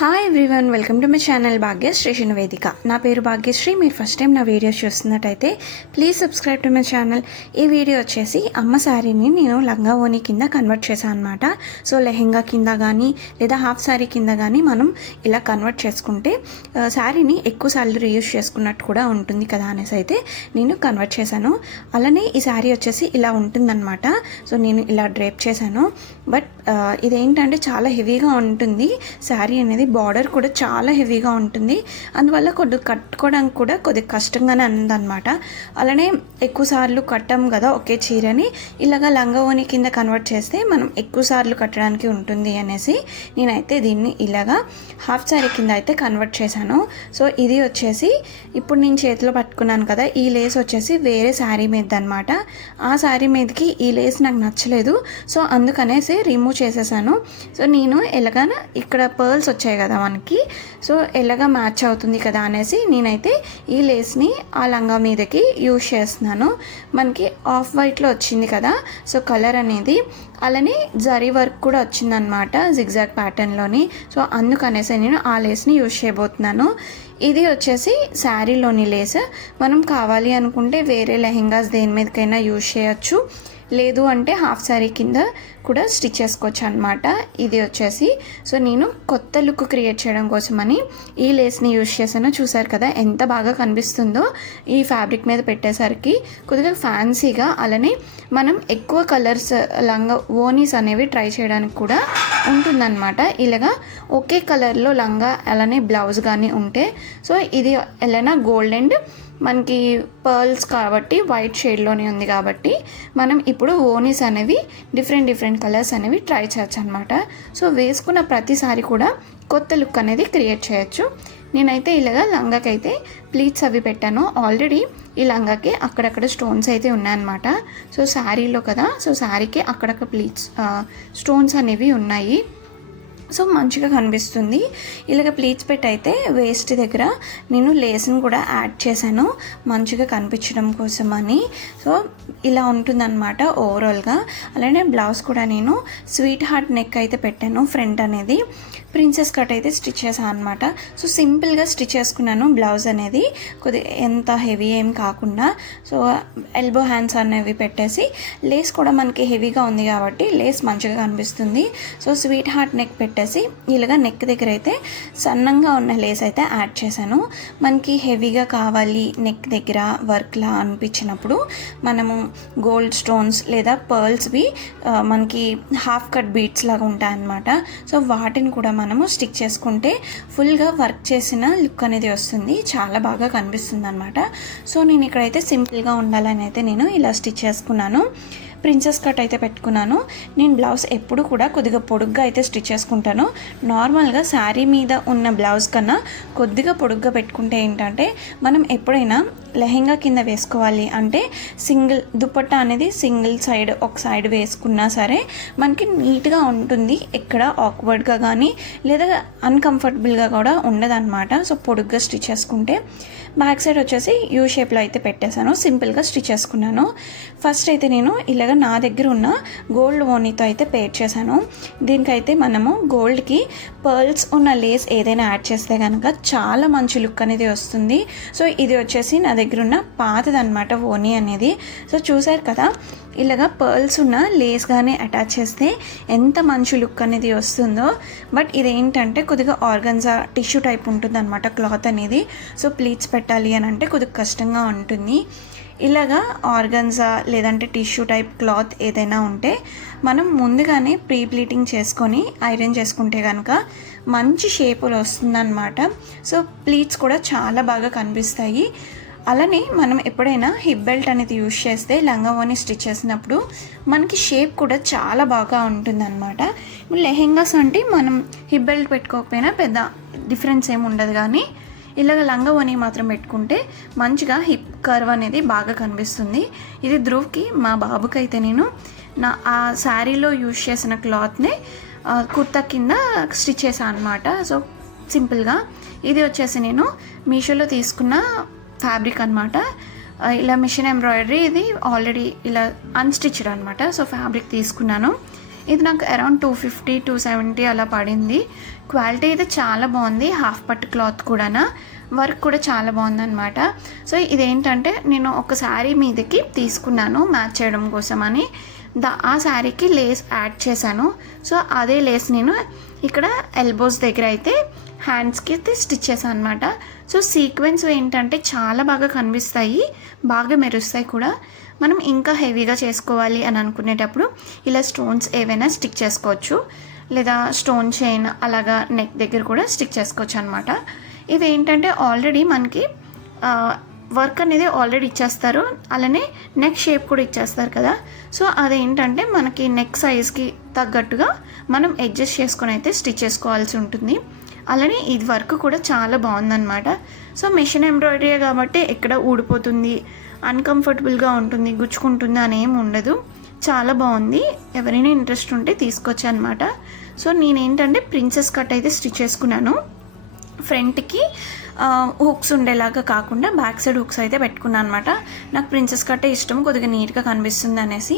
Hi everyone, welcome to my channel Bhagyashree Nivedika. నా పేరు భాగ్యశ్రీ. మీరు ఫస్ట్ టైం నా వీడియోస్ చూస్తున్నట్టయితే please subscribe to my channel. ఈ వీడియో వచ్చేసి అమ్మ శారీని నేను లంగా ఓని కింద కన్వర్ట్ చేశాను అనమాట. సో లెహెంగా కింద కానీ లేదా హాఫ్ శారీ కింద కానీ మనం ఇలా కన్వర్ట్ చేసుకుంటే శారీని ఎక్కువసార్లు రీయూజ్ చేసుకున్నట్టు కూడా ఉంటుంది కదా అనేసి అయితే నేను కన్వర్ట్ చేశాను. అలానే ఈ శారీ వచ్చేసి ఇలా ఉంటుందన్నమాట. సో నేను ఇలా డ్రేప్ చేశాను. బట్ ఇదేంటంటే చాలా హెవీగా ఉంటుంది శారీ అనేది. బార్డర్ కూడా చాలా హెవీగా ఉంటుంది. అందువల్ల కొద్దిగా కట్టుకోవడానికి కూడా కొద్దిగా కష్టంగానే అందనమాట. అలానే ఎక్కువ సార్లు కట్టాం కదా ఒకే చీరని, ఇలాగా లంగా ఓని కింద కన్వర్ట్ చేస్తే మనం ఎక్కువ సార్లు కట్టడానికి ఉంటుంది అనేసి నేనైతే దీన్ని ఇలాగా హాఫ్ శారీ కింద అయితే కన్వర్ట్ చేశాను. సో ఇది వచ్చేసి ఇప్పుడు నేను చేతిలో పట్టుకున్నాను కదా, ఈ లేస్ వచ్చేసి వేరే శారీ మీద అనమాట. ఆ శారీ మీదకి ఈ లేస్ నాకు నచ్చలేదు. సో అందుకనేసి రిమూవ్ చేసేసాను. సో నేను ఎలాగైనా ఇక్కడ పర్ల్స్ వచ్చాయి కదా మనకి, సో ఎలాగా మ్యాచ్ అవుతుంది కదా అనేసి నేనైతే ఈ లేస్ని ఆ లంగా మీదకి యూజ్ చేస్తున్నాను. మనకి ఆఫ్ వైట్లో వచ్చింది కదా, సో కలర్ అనేది. అలానే జరీ వర్క్ కూడా వచ్చిందనమాట జిగ్జాగ్ ప్యాటర్న్లోని. సో అందుకనేసి నేను ఆ లేస్ని యూజ్ చేయబోతున్నాను. ఇది వచ్చేసి శారీలోని లేస్. మనం కావాలి అనుకుంటే వేరే లెహెంగాస్ దేని మీదకైనా యూజ్ చేయొచ్చు, లేదు అంటే హాఫ్ శారీ కింద కూడా స్టిచ్ చేసుకోవచ్చు అనమాట. ఇది వచ్చేసి సో నేను కొత్త లుక్ క్రియేట్ చేయడం కోసమని ఈ లేస్ని యూజ్ చేశాను. చూసారు కదా ఎంత బాగా కనిపిస్తుందో ఈ ఫ్యాబ్రిక్ మీద పెట్టేసరికి, కొద్దిగా ఫ్యాన్సీగా. అలానే మనం ఎక్కువ కలర్స్ లంగా ఓనీస్ అనేవి ట్రై చేయడానికి కూడా ఉంటుందన్నమాట. ఇలాగా ఒకే కలర్లో లంగా అలానే బ్లౌజ్ కానీ ఉంటే, సో ఇది ఎలా గోల్డ్ అండ్ మనకి పర్ల్స్ కాబట్టి వైట్ షేడ్లోనే ఉంది కాబట్టి మనం ఇప్పుడు ఓనీస్ అనేవి డిఫరెంట్ కలర్స్ అనేవి ట్రై చేయొచ్చు అనమాట. సో వేసుకున్న ప్రతిసారి కూడా కొత్త లుక్ అనేది క్రియేట్ చేయొచ్చు. నేనైతే ఇలాగా లంగాకైతే ప్లీట్స్ అవి పెట్టాను. ఆల్రెడీ ఈ లంగాకి అక్కడక్కడ స్టోన్స్ అయితే ఉన్నాయన్నమాట. సో శారీలో కదా, సో శారీకి అక్కడక్కడ ప్లీట్స్ స్టోన్స్ అనేవి ఉన్నాయి. సో మంచిగా కనిపిస్తుంది. ఇలాగ ప్లీట్స్ పెట్టి అయితే వేస్ట్ దగ్గర నేను లేస్ని కూడా యాడ్ చేశాను మంచిగా కనిపించడం కోసమని. సో ఇలా ఉంటుందన్నమాట ఓవరాల్గా. అలానే బ్లౌజ్ కూడా నేను స్వీట్ హార్ట్ నెక్ అయితే పెట్టాను. ఫ్రంట్ అనేది ప్రిన్సెస్ కట్ అయితే స్టిచ్ చేశాను అనమాట. సో సింపుల్గా స్టిచ్ చేసుకున్నాను బ్లౌజ్ అనేది, కొద్దిగా ఎంత హెవీ ఏం కాకుండా. సో ఎల్బో హ్యాండ్స్ అనేవి పెట్టేసి, లేస్ కూడా మనకి హెవీగా ఉంది కాబట్టి లేస్ మంచిగా కనిపిస్తుంది. సో స్వీట్ హార్ట్ నెక్ పెట్టేసి ఇలాగా నెక్ దగ్గర అయితే సన్నంగా ఉన్న లేస్ అయితే యాడ్ చేశాను. మనకి హెవీగా కావాలి నెక్ దగ్గర వర్క్లా అనిపించినప్పుడు మనము గోల్డ్ స్టోన్స్ లేదా పర్ల్స్వి మనకి హాఫ్ కట్ బీట్స్ లాగా ఉంటాయన్నమాట. సో వాటిని కూడా మనము స్టిక్ చేసుకుంటే ఫుల్గా వర్క్ చేసిన లుక్ అనేది వస్తుంది, చాలా బాగా కనిపిస్తుంది అనమాట. సో నేను ఇక్కడైతే సింపుల్గా ఉండాలని అయితే నేను ఇలా స్టిచ్ చేసుకున్నాను. ప్రిన్సెస్ కట్ అయితే పెట్టుకున్నాను. నేను బ్లౌజ్ ఎప్పుడు కూడా కొద్దిగా పొడుగ్గా అయితే స్టిచ్ చేసుకుంటాను. నార్మల్గా శారీ మీద ఉన్న బ్లౌజ్ కన్నా కొద్దిగా పొడుగ్గా పెట్టుకుంటే ఏంటంటే మనం ఎప్పుడైనా లెహెంగా కింద వేసుకోవాలి అంటే సింగిల్ దుపట్టా అనేది సింగిల్ సైడ్ ఒక సైడ్ వేసుకున్నా సరే మనకి నీట్గా ఉంటుంది, ఎక్కడ ఆక్వర్డ్గా కానీ లేదా అన్కంఫర్టబుల్గా కూడా ఉండదన్నమాట. సో పొడుగ్గా స్టిచ్ చేసుకుంటే బ్యాక్ సైడ్ వచ్చేసి యూ షేప్లో అయితే పెట్టేశాను, సింపుల్గా స్టిచ్ చేసుకున్నాను. ఫస్ట్ అయితే నేను ఇలాగ నా దగ్గర ఉన్న గోల్డ్ ఓనీతో అయితే పేర్ చేశాను. దీనికైతే మనము గోల్డ్కి పర్ల్స్ ఉన్న లేస్ ఏదైనా యాడ్ చేస్తే కనుక చాలా మంచి లుక్ అనేది వస్తుంది. సో ఇది వచ్చేసి నా దగ్గర ఉన్న పాతదనమాట ఓనీ అనేది. సో చూసారు కదా, ఇలాగా పర్ల్స్ ఉన్న లేస్ కానీ అటాచ్ చేస్తే ఎంత మంచి లుక్ అనేది వస్తుందో. బట్ ఇదేంటంటే కొద్దిగా ఆర్గన్జా టిష్యూ టైప్ ఉంటుంది అనమాట క్లాత్ అనేది. సో ప్లీట్స్ పెట్టాలి అని అంటే కొద్దిగా కష్టంగా ఉంటుంది. ఇలాగా ఆర్గన్జా లేదంటే టిష్యూ టైప్ క్లాత్ ఏదైనా ఉంటే మనం ముందుగానే ప్రీ ప్లీటింగ్ చేసుకొని ఐరన్ చేసుకుంటే కనుక మంచి షేపులో వస్తుందన్నమాట. సో ప్లీట్స్ కూడా చాలా బాగా కనిపిస్తాయి. అలానే మనం ఎప్పుడైనా హిప్ బెల్ట్ అనేది యూజ్ చేస్తే లంగా ఓని స్టిచ్ చేసినప్పుడు మనకి షేప్ కూడా చాలా బాగా ఉంటుందన్నమాట. ఇప్పుడు లెహెంగాస్ అంటే మనం హిప్ బెల్ట్ పెట్టుకోకపోయినా పెద్ద డిఫరెన్స్ ఏమి ఉండదు, కానీ ఇలాగ లంగా ఓని మాత్రం పెట్టుకుంటే మంచిగా హిప్ కర్వ్ అనేది బాగా కనిపిస్తుంది. ఇది ధ్రువ్కి మా బాబుకి అయితే నేను ఆ శారీలో యూజ్ చేసిన క్లాత్ని కుర్తా కింద స్టిచ్ చేశాను అనమాట. సో సింపుల్గా ఇది వచ్చేసి నేను మీషోలో తీసుకున్న ఫ్యాబ్రిక్ అనమాట. ఇలా మిషన్ ఎంబ్రాయిడరీ, ఇది ఆల్రెడీ ఇలా అన్స్టిచ్డ్ అనమాట. సో ఫ్యాబ్రిక్ తీసుకున్నాను. ఇది నాకు అరౌండ్ 250 270 అలా పడింది. క్వాలిటీ అయితే చాలా బాగుంది. హాఫ్ పట్టు క్లాత్ కూడా, వర్క్ కూడా చాలా బాగుందన్నమాట. సో ఇదేంటంటే నేను ఒక శారీ మీదకి తీసుకున్నాను మ్యాచ్ చేయడం కోసం అని. ఆ శారీకి లేస్ యాడ్ చేశాను. సో అదే లేస్ నేను ఇక్కడ ఎల్బోస్ దగ్గర అయితే హ్యాండ్స్కి అయితే స్టిచ్ చేశాను అనమాట. సో సీక్వెన్స్ ఏంటంటే చాలా బాగా కనిపిస్తాయి, బాగా మెరుస్తాయి కూడా. మనం ఇంకా హెవీగా చేసుకోవాలి అని అనుకునేటప్పుడు ఇలా స్టోన్స్ ఏవైనా స్టిక్ చేసుకోవచ్చు, లేదా స్టోన్ చైన్ అలాగా నెక్ దగ్గర కూడా స్టిక్ చేసుకోవచ్చు అనమాట. ఇవి ఏంటంటే ఆల్రెడీ మనకి వర్క్ అనేది ఆల్రెడీ ఇచ్చేస్తారు, అలానే నెక్ షేప్ కూడా ఇచ్చేస్తారు కదా. సో అదేంటంటే మనకి నెక్ సైజ్కి తగ్గట్టుగా మనం అడ్జస్ట్ చేసుకొని అయితే స్టిచ్ చేసుకోవాల్సి ఉంటుంది. అలానే ఇది వర్క్ కూడా చాలా బాగుందన్నమాట. సో మెషిన్ ఎంబ్రాయిడరీ కాబట్టి ఎక్కడ ఊడిపోతుంది, అన్కంఫర్టబుల్గా ఉంటుంది, గుచ్చుకుంటుంది అని ఏమి ఉండదు. చాలా బాగుంది. ఎవరైనా ఇంట్రెస్ట్ ఉంటే తీసుకోవచ్చు అనమాట. సో నేనేంటంటే ప్రిన్సెస్ కట్ అయితే స్టిచ్ చేసుకున్నాను. ఫ్రంట్కి హుక్స్ ఉండేలాగా కాకుండా బ్యాక్ సైడ్ హుక్స్ అయితే పెట్టుకున్నాను అనమాట. నాకు ప్రిన్సెస్ కట్టే ఇష్టం, కొద్దిగా నీట్గా కనిపిస్తుంది అనేసి.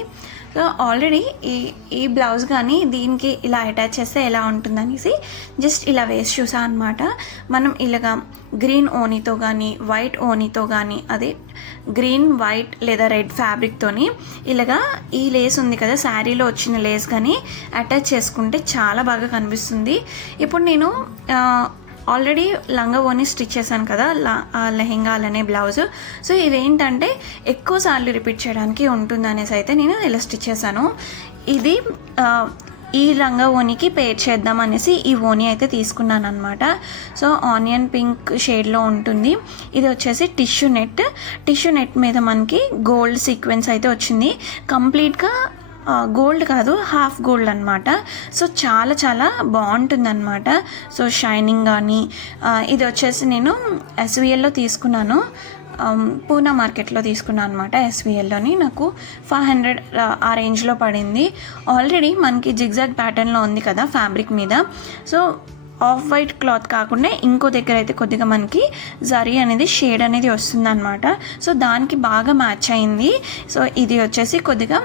సో ఆల్రెడీ ఈ బ్లౌజ్ కానీ దీనికి ఇలా అటాచ్ చేస్తే ఎలా ఉంటుందనేసి జస్ట్ ఇలా వేసి చూసాను అనమాట. మనం ఇలాగా గ్రీన్ ఓనీతో కానీ వైట్ ఓనీతో కానీ, అదే గ్రీన్ వైట్ లేదా రెడ్ ఫ్యాబ్రిక్తోని ఇలాగా ఈ లేస్ ఉంది కదా, శారీలో వచ్చిన లేస్ కానీ అటాచ్ చేసుకుంటే చాలా బాగా కనిపిస్తుంది. ఇప్పుడు నేను ఆల్రెడీ లంగా ఓని స్టిచ్ చేశాను కదా, లెహెంగా అలానే బ్లౌజ్. సో ఇవేంటంటే ఎక్కువ సార్లు రిపీట్ చేయడానికి ఉంటుంది అనేసి అయితే నేను ఇలా స్టిచ్ చేశాను. ఇది ఈ లంగా ఓనికి పేర్ చేద్దాం అనేసి ఈ ఓని అయితే తీసుకున్నాను అనమాట. సో ఆనియన్ పింక్ షేడ్లో ఉంటుంది. ఇది వచ్చేసి టిష్యూ నెట్ మీద మనకి గోల్డ్ సీక్వెన్స్ అయితే వచ్చింది. కంప్లీట్గా గోల్డ్ కాదు, హాఫ్ గోల్డ్ అనమాట. సో చాలా చాలా బాగుంటుందన్నమాట. సో షైనింగ్ కానీ. ఇది వచ్చేసి నేను ఎస్విఎల్లో తీసుకున్నాను, పూనా మార్కెట్లో తీసుకున్నాను అనమాట. ఎస్విఎల్లోని నాకు 500 ఆ రేంజ్లో పడింది. ఆల్రెడీ మనకి జిగ్జాగ్ ప్యాటర్న్లో ఉంది కదా ఫ్యాబ్రిక్ మీద. సో ఆఫ్ వైట్ క్లాత్ కాకుండా ఇంకో దగ్గర అయితే కొద్దిగా మనకి జరీ అనేది షేడ్ అనేది వస్తుందన్నమాట. సో దానికి బాగా మ్యాచ్ అయింది. సో ఇది వచ్చేసి కొద్దిగా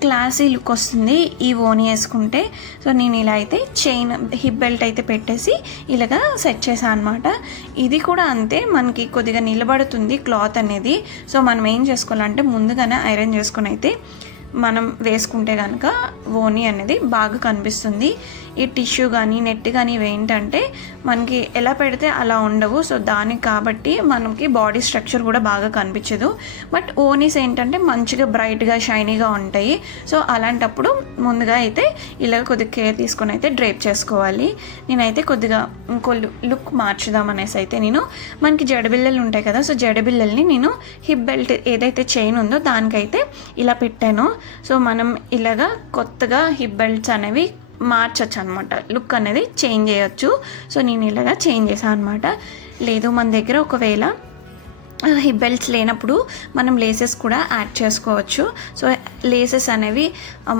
క్లాసీ లుక్ వస్తుంది ఈ ఓని వేసుకుంటే. సో నేను ఇలా అయితే చైన్ హిప్ బెల్ట్ అయితే పెట్టేసి ఇలాగా సెట్ చేశాను అనమాట. ఇది కూడా అంతే, మనకి కొద్దిగా నిలబడుతుంది క్లాత్ అనేది. సో మనం ఏం చేసుకోవాలంటే ముందుగానే ఐరన్ చేసుకొని అయితే మనం వేసుకుంటే కనుక ఓని అనేది బాగా కనిపిస్తుంది. ఈ టిష్యూ కానీ నెట్ కానీ ఇవేంటంటే మనకి ఎలా పెడితే అలా ఉండవు. సో దానికి కాబట్టి మనకి బాడీ స్ట్రక్చర్ కూడా బాగా కనిపించదు. బట్ ఓనీస్ ఏంటంటే మంచిగా బ్రైట్గా షైనీగా ఉంటాయి. సో అలాంటప్పుడు ముందుగా అయితే ఇలా కొద్దిగా కేర్ తీసుకొని అయితే డ్రేప్ చేసుకోవాలి. నేనైతే కొద్దిగా ఇంకో లుక్ మార్చుదాం అనేసి అయితే నేను మనకి జడబిల్లలు ఉంటాయి కదా, సో జడబిల్లల్ని నేను హిప్ బెల్ట్ ఏదైతే చైన్ ఉందో దానికైతే ఇలా పెట్టాను. సో మనం ఇలాగా కొత్తగా హిప్ బెల్ట్స్ అనేవి మార్చచ్చు అనమాట, లుక్ అనేది చేంజ్ చేయొచ్చు. సో నేను ఇలాగా చేంజ్ చేశాను అనమాట. లేదు మన దగ్గర ఒకవేళ హిప్ బెల్ట్స్ లేనప్పుడు మనం లేసెస్ కూడా యాడ్ చేసుకోవచ్చు. సో లేసెస్ అనేవి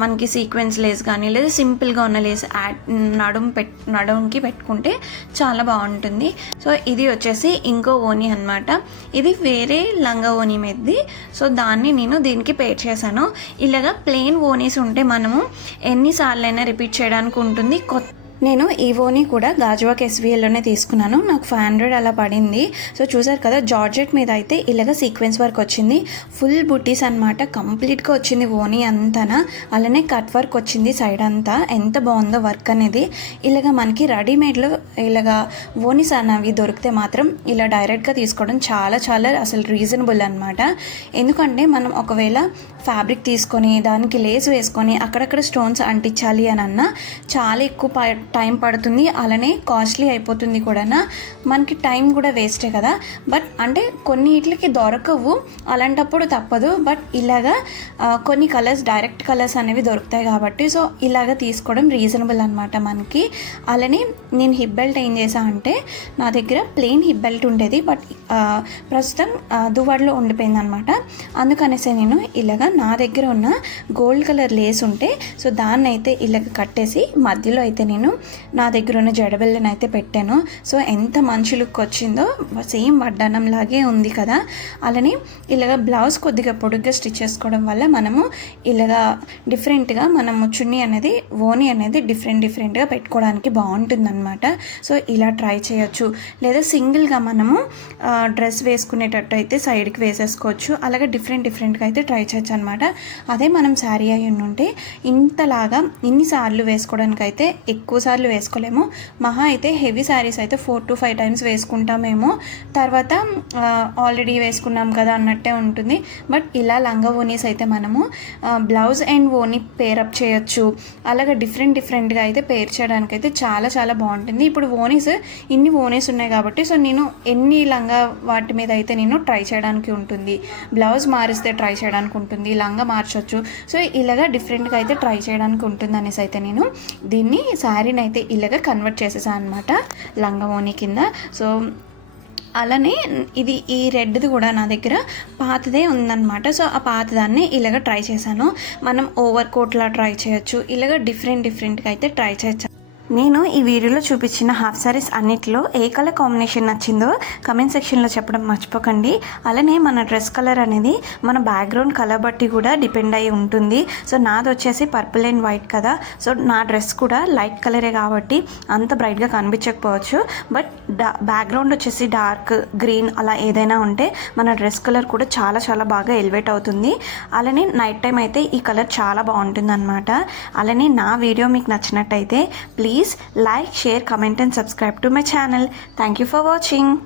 మనకి సీక్వెన్స్ లేస్ కానీ లేదా సింపుల్గా ఉన్న లేస్ నడుంకి పెట్టుకుంటే చాలా బాగుంటుంది. సో ఇది వచ్చేసి ఇంకో ఓని అనమాట. ఇది వేరే లంగా ఓని మీది. సో దాన్ని నేను దీనికి పేర్ చేశాను. ఇలాగా ప్లెయిన్ ఓనీస్ ఉంటే మనము ఎన్నిసార్లైనా రిపీట్ చేయడానికి ఉంటుంది. నేను ఈ ఓని కూడా గాజువాక్ ఎస్విఎల్లోనే తీసుకున్నాను. నాకు 500 అలా పడింది. సో చూసారు కదా, జార్జెట్ మీద అయితే ఇలాగ సీక్వెన్స్ వర్క్ వచ్చింది. ఫుల్ బుట్టీస్ అనమాట, కంప్లీట్గా వచ్చింది ఓని అంతానా. అలానే కట్ వర్క్ వచ్చింది సైడ్ అంతా. ఎంత బాగుందో వర్క్ అనేది. ఇలాగ మనకి రెడీమేడ్లో ఇలాగ ఓనీస్ అనేవి దొరికితే మాత్రం ఇలా డైరెక్ట్గా తీసుకోవడం చాలా చాలా అసలు రీజనబుల్ అనమాట. ఎందుకంటే మనం ఒకవేళ ఫ్యాబ్రిక్ తీసుకొని దానికి లేస్ వేసుకొని అక్కడక్కడ స్టోన్స్ అంటించాలి అని అన్నా చాలా ఎక్కువ టైం పడుతుంది, అలానే కాస్ట్లీ అయిపోతుంది కూడా. మనకి టైం కూడా వేస్టే కదా. బట్ అంటే కొన్నిటికి దొరకవు, అలాంటప్పుడు తప్పదు. బట్ ఇలాగా కొన్ని కలర్స్ డైరెక్ట్ కలర్స్ అనేవి దొరుకుతాయి కాబట్టి సో ఇలాగ తీసుకోవడం రీజనబుల్ అనమాట మనకి. అలానే నేను హిప్ బెల్ట్ ఏం చేసా అంటే నా దగ్గర ప్లెయిన్ హిప్ బెల్ట్ ఉండేది, బట్ ప్రస్తుతం దువాడలో ఉండిపోయింది అనమాట. అందుకనేసే నేను ఇలాగ నా దగ్గర ఉన్న గోల్డ్ కలర్ లేస్ ఉంటే సో దాన్ని అయితే ఇలాగ కట్టేసి మధ్యలో అయితే నేను నా దగ్గర ఉన్న జడబెల్లని అయితే పెట్టాను. సో ఎంత మంచి లుక్ వచ్చిందో, సేమ్ వడ్డానం లాగే ఉంది కదా. అలానే ఇలాగ బ్లౌజ్ కొద్దిగా పొడుగ్గా స్టిచ్ చేసుకోవడం వల్ల మనము ఇలాగా డిఫరెంట్గా మనము చున్నీ అనేది ఓని అనేది డిఫరెంట్గా పెట్టుకోవడానికి బాగుంటుందన్నమాట. సో ఇలా ట్రై చేయొచ్చు. లేదా సింగిల్గా మనము డ్రెస్ వేసుకునేటట్టు అయితే సైడ్కి వేసేసుకోవచ్చు. అలాగే డిఫరెంట్గా అయితే ట్రై చేయొచ్చు అనమాట. అదే మనం శారీ అయి ఉంటే ఇంతలాగా ఇన్నిసార్లు వేసుకోవడానికి అయితే ఎక్కువ సార్లు వేసుకోలేము. మహా అయితే హెవీ శారీస్ అయితే 4 to 5 టైమ్స్ వేసుకుంటామేమో, తర్వాత ఆల్రెడీ వేసుకున్నాం కదా అన్నట్టే ఉంటుంది. బట్ ఇలా లంగా ఓనీస్ అయితే మనము బ్లౌజ్ అండ్ ఓనీ పేరప్ చేయొచ్చు. అలాగే డిఫరెంట్గా అయితే పేర్ చేయడానికి అయితే చాలా బాగుంటుంది. ఇప్పుడు ఇన్ని ఓనీస్ ఉన్నాయి కాబట్టి సో నేను ఎన్ని లంగా వాటి మీద అయితే నేను ట్రై చేయడానికి ఉంటుంది. బ్లౌజ్ మారిస్తే ట్రై చేయడానికి ఉంటుంది, లంగా మార్చొచ్చు. సో ఇలాగా డిఫరెంట్గా అయితే ట్రై చేయడానికి ఉంటుంది అనేసి అయితే నేను దీన్ని శారీని అయితే ఇలాగ కన్వర్ట్ చేసేసాను అనమాట లంగా ఓని కింద. సో అలానే ఈ రెడ్ది కూడా నా దగ్గర పాతదే ఉందన్నమాట. సో ఆ పాతదాన్ని ఇలాగ ట్రై చేశాను. మనం ఓవర్ కోట్లా ట్రై చేయొచ్చు. ఇలాగ డిఫరెంట్గా అయితే ట్రై చేయొచ్చు. నేను ఈ వీడియోలో చూపించిన హాఫ్ సారీస్ అన్నిటిలో ఏ కలర్ కాంబినేషన్ నచ్చిందో కమెంట్ సెక్షన్లో చెప్పడం మర్చిపోకండి. అలానే మన డ్రెస్ కలర్ అనేది మన బ్యాక్గ్రౌండ్ కలర్ బట్టి కూడా డిపెండ్ అయి ఉంటుంది. సో నాది వచ్చేసి పర్పుల్ అండ్ వైట్ కదా. సో నా డ్రెస్ కూడా లైట్ కలరే కాబట్టి అంత బ్రైట్గా కనిపించకపోవచ్చు. బట్ బ్యాక్గ్రౌండ్ వచ్చేసి డార్క్ గ్రీన్ అలా ఏదైనా ఉంటే మన డ్రెస్ కలర్ కూడా చాలా బాగా ఎలివేట్ అవుతుంది. అలానే నైట్ టైం అయితే ఈ కలర్ చాలా బాగుంటుంది అనమాట. అలానే నా వీడియో మీకు నచ్చినట్టయితే please like, share, comment and subscribe to my channel. Thank you for watching.